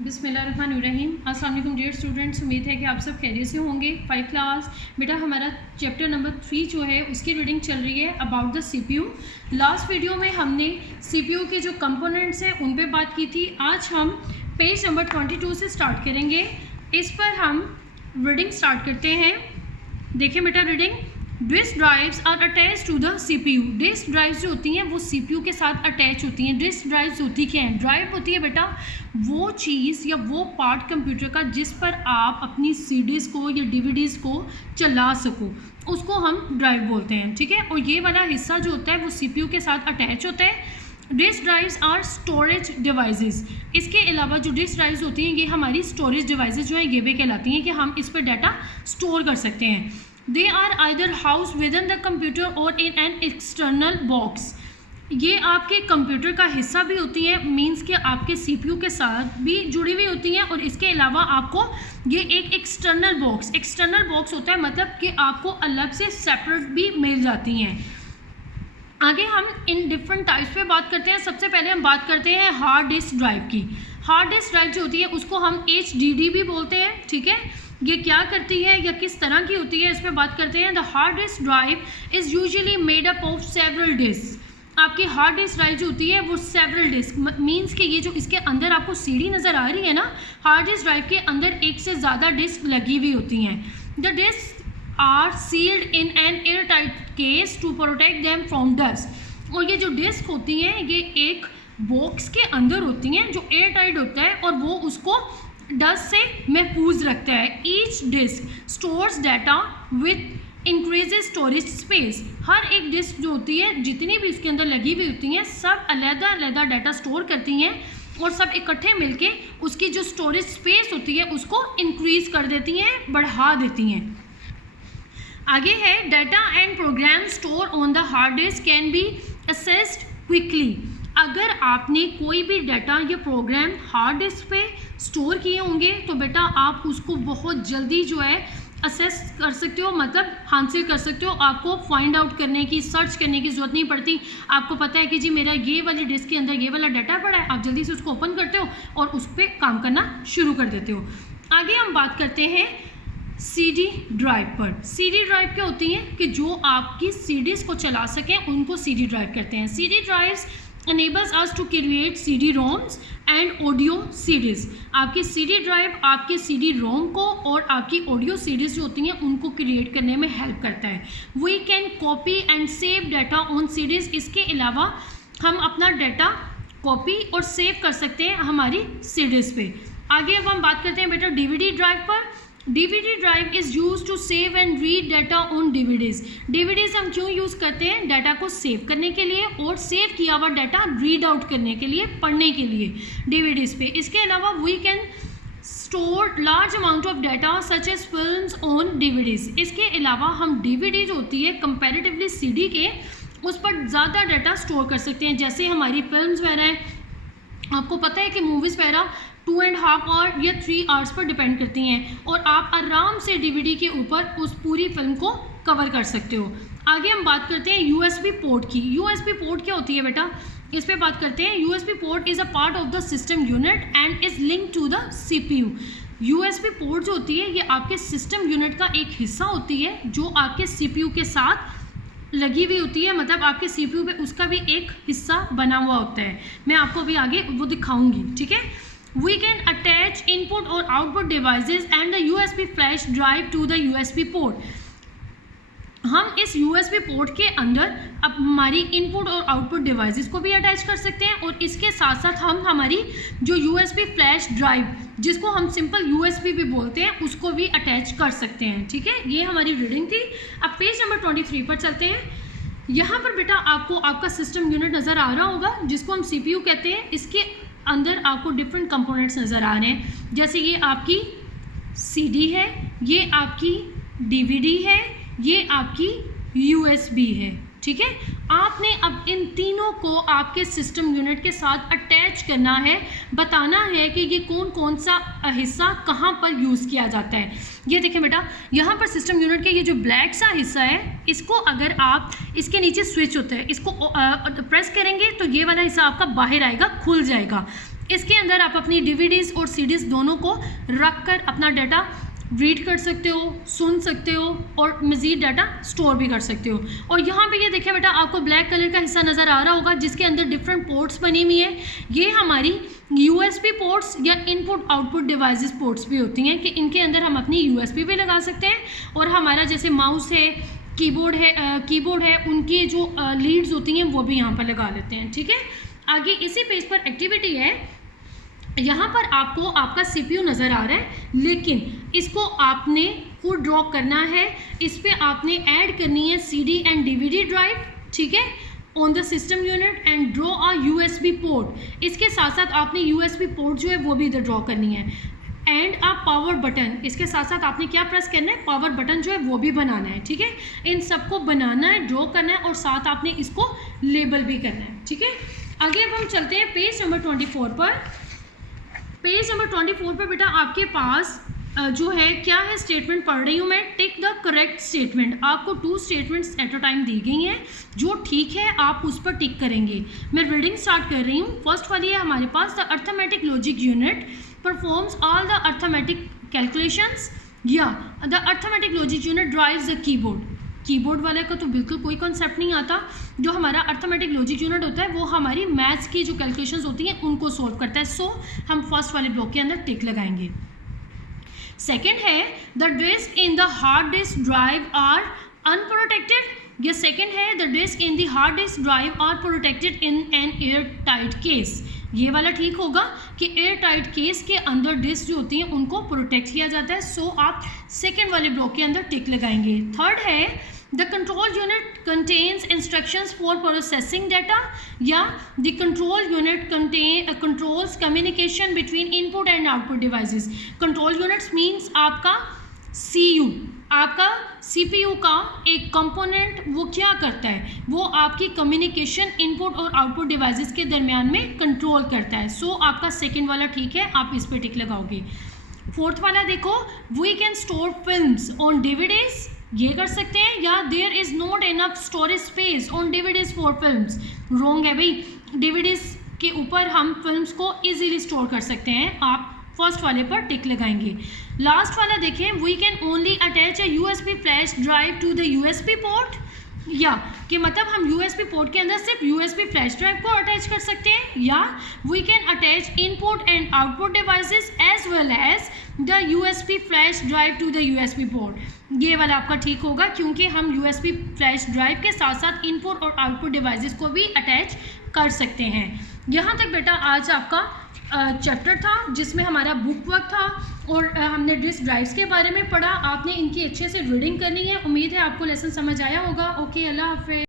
बिस्मिल्लाहिर्रहमानिर्रहीम। अस्सलाम वालेकुम डियर स्टूडेंट्स, उम्मीद है कि आप सब खैरियत से होंगे। 5 क्लास बेटा हमारा चैप्टर नंबर 3 जो है उसकी रीडिंग चल रही है about the CPU. Last video में हमने सीपीयू के जो कंपोनेंट्स हैं उन पे बात की थी। आज हम पेज नंबर 22 से स्टार्ट करेंगे। इस पर हम रीडिंग स्टार्ट करते हैं। देखिए बेटा reading, disk drives are attach to the CPU. Disk drives जो होती हैं वो सीपीयू के साथ अटैच होती हैं। डिस्क ड्राइव्स होती क्या हैं? ड्राइव होती है बेटा वो चीज़ या वो पार्ट कंप्यूटर का जिस पर आप अपनी सीडीज़ को या डीवीडीज़ को चला सको, उसको हम ड्राइव बोलते हैं। ठीक है, और ये वाला हिस्सा जो होता है वो सीपीयू के साथ अटैच होता है। Disk drives are storage devices. इसके अलावा जो डिस्क ड्राइव्स होती हैं ये हमारी स्टोरेज डिवाइसेस जो है ये भी कहलाती हैं कि हम इस पर डाटा स्टोर कर सकते हैं। They are either house within the computer और इन एन एक्सटर्नल बॉक्स। ये आपके कंप्यूटर का हिस्सा भी होती है, मींस कि आपके सीपीयू के साथ भी जुड़ी हुई होती हैं। और इसके अलावा आपको ये एक एक्सटर्नल बॉक्स होता है, मतलब कि आपको अलग से सेपरेट भी मिल जाती हैं। आगे हम इन डिफरेंट टाइप्स पे बात करते हैं। सबसे पहले हम बात करते हैं हार्ड डिस्क ड्राइव की। हार्ड डिस्क ड्राइव जो होती है उसको हम HDD भी बोलते हैं। ठीक है, ये क्या करती है या किस तरह की होती है इस पर बात करते हैं। The hard disk drive is usually made up of several disk. आपकी हार्ड डिस्क ड्राइव जो होती है वो सेवरल डिस्क मींस कि ये जो इसके अंदर आपको सीडी नज़र आ रही है ना, हार्ड डिस्क ड्राइव के अंदर एक से ज़्यादा डिस्क लगी हुई होती हैं। The disk are sealed in an air tight case to protect them from dust. और ये जो डिस्क होती हैं ये एक बॉक्स के अंदर होती हैं जो एयर टाइट होता है और वो उसको डस्ट से महफूज रखता है। Each disk stores data with increases storage space. हर एक डिस्क जो होती है जितनी भी इसके अंदर लगी हुई होती हैं सब अलग-अलग डाटा स्टोर करती हैं और सब इकट्ठे मिलके उसकी जो स्टोरेज स्पेस होती है उसको इंक्रीज कर देती हैं, बढ़ा देती हैं। आगे है data and program store on the hard disc can be assessed quickly. अगर आपने कोई भी डाटा या प्रोग्राम हार्ड डिस्क पे स्टोर किए होंगे तो बेटा आप उसको बहुत जल्दी जो है असेस कर सकते हो, मतलब हासिल कर सकते हो। आपको फाइंड आउट करने की, सर्च करने की ज़रूरत नहीं पड़ती। आपको पता है कि जी मेरा ये वाली डिस्क के अंदर ये वाला डाटा पड़ा है, आप जल्दी से उसको ओपन करते हो और उस पर काम करना शुरू कर देते हो। आगे हम बात करते हैं CD ड्राइव पर। CD ड्राइव क्या होती हैं कि जो आपकी CDs को चला सकें उनको CD ड्राइव करते हैं। CD drives enables us to create CD-ROMs and audio CDs। आपकी CD ड्राइव आपके CD-ROM को और आपकी ऑडियो CDs जो होती हैं उनको क्रिएट करने में हेल्प करता है। We can copy and save data on CDs। इसके अलावा हम अपना डाटा कॉपी और सेव कर सकते हैं हमारी CDs पे। आगे अब हम बात करते हैं बेटा DVD ड्राइव पर। DVD drive is use to save and read data on DVDs। DVDs हम क्यों यूज़ करते हैं? डाटा को सेव करने के लिए और सेव किया हुआ डाटा रीड आउट करने के लिए, पढ़ने के लिए DVDs पे। इसके अलावा we can store large amount of data such as films on DVDs। इसके अलावा हम DVD जो होती है कंपैरेटिवली CD के उस पर ज़्यादा डाटा स्टोर कर सकते हैं। जैसे हमारी फिल्म्स वगैरह हैं, आपको पता है कि मूवीज़ वगैरह 2.5 आवर या 3 आवर्स पर डिपेंड करती हैं और आप आराम से DVD के ऊपर उस पूरी फिल्म को कवर कर सकते हो। आगे हम बात करते हैं USB पोर्ट की। USB पोर्ट क्या होती है बेटा, इस पे बात करते हैं। USB port is a part of the system unit and is link to the CPU। USB port जो होती है ये आपके सिस्टम यूनिट का एक हिस्सा होती है जो आपके CPU के साथ लगी हुई होती है, मतलब आपके CPU पे उसका भी एक हिस्सा बना हुआ होता है। मैं आपको अभी आगे वो दिखाऊंगी। ठीक है, We can attach input or output devices and the USB flash drive to the USB port। हम इस USB पोर्ट के अंदर अब हमारी इनपुट और आउटपुट डिवाइसेस को भी अटैच कर सकते हैं और इसके साथ साथ हम हमारी जो USB फ्लैश ड्राइव जिसको हम सिंपल USB भी बोलते हैं उसको भी अटैच कर सकते हैं। ठीक है, ये हमारी रीडिंग थी। अब पेज नंबर 23 पर चलते हैं। यहाँ पर बेटा आपको आपका सिस्टम यूनिट नज़र आ रहा होगा जिसको हम CPU कहते हैं। इसके अंदर आपको डिफरेंट कंपोनेंट्स नज़र आ रहे हैं, जैसे ये आपकी CD है, ये आपकी DVD है, ये आपकी USB है। ठीक है, आपने अब इन तीनों को आपके सिस्टम यूनिट के साथ अटैच करना है, बताना है कि ये कौन कौन सा हिस्सा कहाँ पर यूज़ किया जाता है। ये देखें बेटा, यहाँ पर सिस्टम यूनिट के ये जो ब्लैक सा हिस्सा है इसको अगर आप, इसके नीचे स्विच होता है, इसको प्रेस करेंगे तो ये वाला हिस्सा आपका बाहर आएगा, खुल जाएगा। इसके अंदर आप अपनी DVDs और CDs दोनों को रख कर अपना डाटा रीड कर सकते हो, सुन सकते हो और मज़ीद डाटा स्टोर भी कर सकते हो। और यहाँ पे ये देखिए बेटा, आपको ब्लैक कलर का हिस्सा नज़र आ रहा होगा जिसके अंदर डिफरेंट पोर्ट्स बनी हुई है। ये हमारी USB पोर्ट्स या इनपुट आउटपुट डिवाइसेस पोर्ट्स भी होती हैं कि इनके अंदर हम अपनी USB भी लगा सकते हैं और हमारा जैसे माउस है, कीबोर्ड है उनकी जो लीड्स होती हैं वो भी यहाँ पर लगा लेते हैं। ठीक है, आगे इसी पेज पर एक्टिविटी है। यहाँ पर आपको आपका CPU नज़र आ रहा है, लेकिन इसको आपने खुद ड्रॉ करना है। इस पर आपने ऐड करनी है CD एंड DVD ड्राइव। ठीक है, on the system unit and draw a USB port. इसके साथ साथ आपने USB पोर्ट जो है वो भी इधर ड्रॉ करनी है एंड अ पावर बटन। इसके साथ साथ आपने क्या प्रेस करना है, पावर बटन जो है वो भी बनाना है। ठीक है, इन सबको बनाना है, ड्रॉ करना है और साथ आपने इसको लेबल भी करना है। ठीक है, आगे अब हम चलते हैं पेज नंबर 24 पर। पेज नंबर 24 पर बेटा आपके पास जो है क्या है, स्टेटमेंट पढ़ रही हूँ मैं। Tick the correct statement. आपको 2 स्टेटमेंट्स एट अ टाइम दी गई हैं, जो ठीक है आप उस पर टिक करेंगे। मैं रीडिंग स्टार्ट कर रही हूँ। फर्स्ट वाली है हमारे पास, the arithmetic logic unit performs all the arithmetic calculations या the arithmetic logic unit drives the keyboard. Keyboard वाले का तो बिल्कुल कोई कॉन्सेप्ट नहीं आता। जो हमारा अर्थमेटिक लॉजिक यूनिट होता है वो हमारी मैथ्स की जो कैलकुलेशंस होती हैं उनको सोल्व करता है। सो हम फर्स्ट वाले ब्लॉक के अंदर टिक लगाएंगे। सेकेंड है, the disk in the hard disk drive are unprotected. ये सेकेंड है, the disk in the hard disk drive are protected in an air tight case. ये वाला ठीक होगा कि एयर टाइट केस के अंदर डिस्क जो होती हैं उनको प्रोटेक्ट किया जाता है। सो आप सेकेंड वाले ब्लॉक के अंदर टिक लगाएंगे। थर्ड है, the control unit contains instructions for processing data या the control unit controls communication between input and output devices. Control units means आपका CU, आपका CPU का एक कंपोनेंट वो क्या करता है, वो आपकी कम्युनिकेशन इनपुट और आउटपुट डिवाइसेस के दरमियान में कंट्रोल करता है। सो आपका सेकंड वाला ठीक है, आप इस पे टिक लगाओगे। फोर्थ वाला देखो, we can store films on DVDs। ये कर सकते हैं, या there is not enough storage space on DVDs for films. Wrong है भाई, DVDs के ऊपर हम फिल्म्स को ईजिली स्टोर कर सकते हैं। आप फर्स्ट वाले पर टिक लगाएंगे। लास्ट वाला देखें, we can only attach a USB flash drive to the USB port. या कि मतलब हम USB पोर्ट के अंदर सिर्फ USB फ्लैश ड्राइव को अटैच कर सकते हैं, या we can attach input and output devices as well as the USB flash drive to the USB port. ये वाला आपका ठीक होगा क्योंकि हम USB फ्लैश ड्राइव के साथ साथ इनपुट और आउटपुट डिवाइसेस को भी अटैच कर सकते हैं। यहाँ तक बेटा आज आपका चैप्टर था जिसमें हमारा बुक वर्क था और हमने डिस्क ड्राइव्स के बारे में पढ़ा। आपने इनकी अच्छे से रीडिंग करनी है। उम्मीद है आपको लेसन समझ आया होगा। ओके, अल्लाह हाफ़िज़।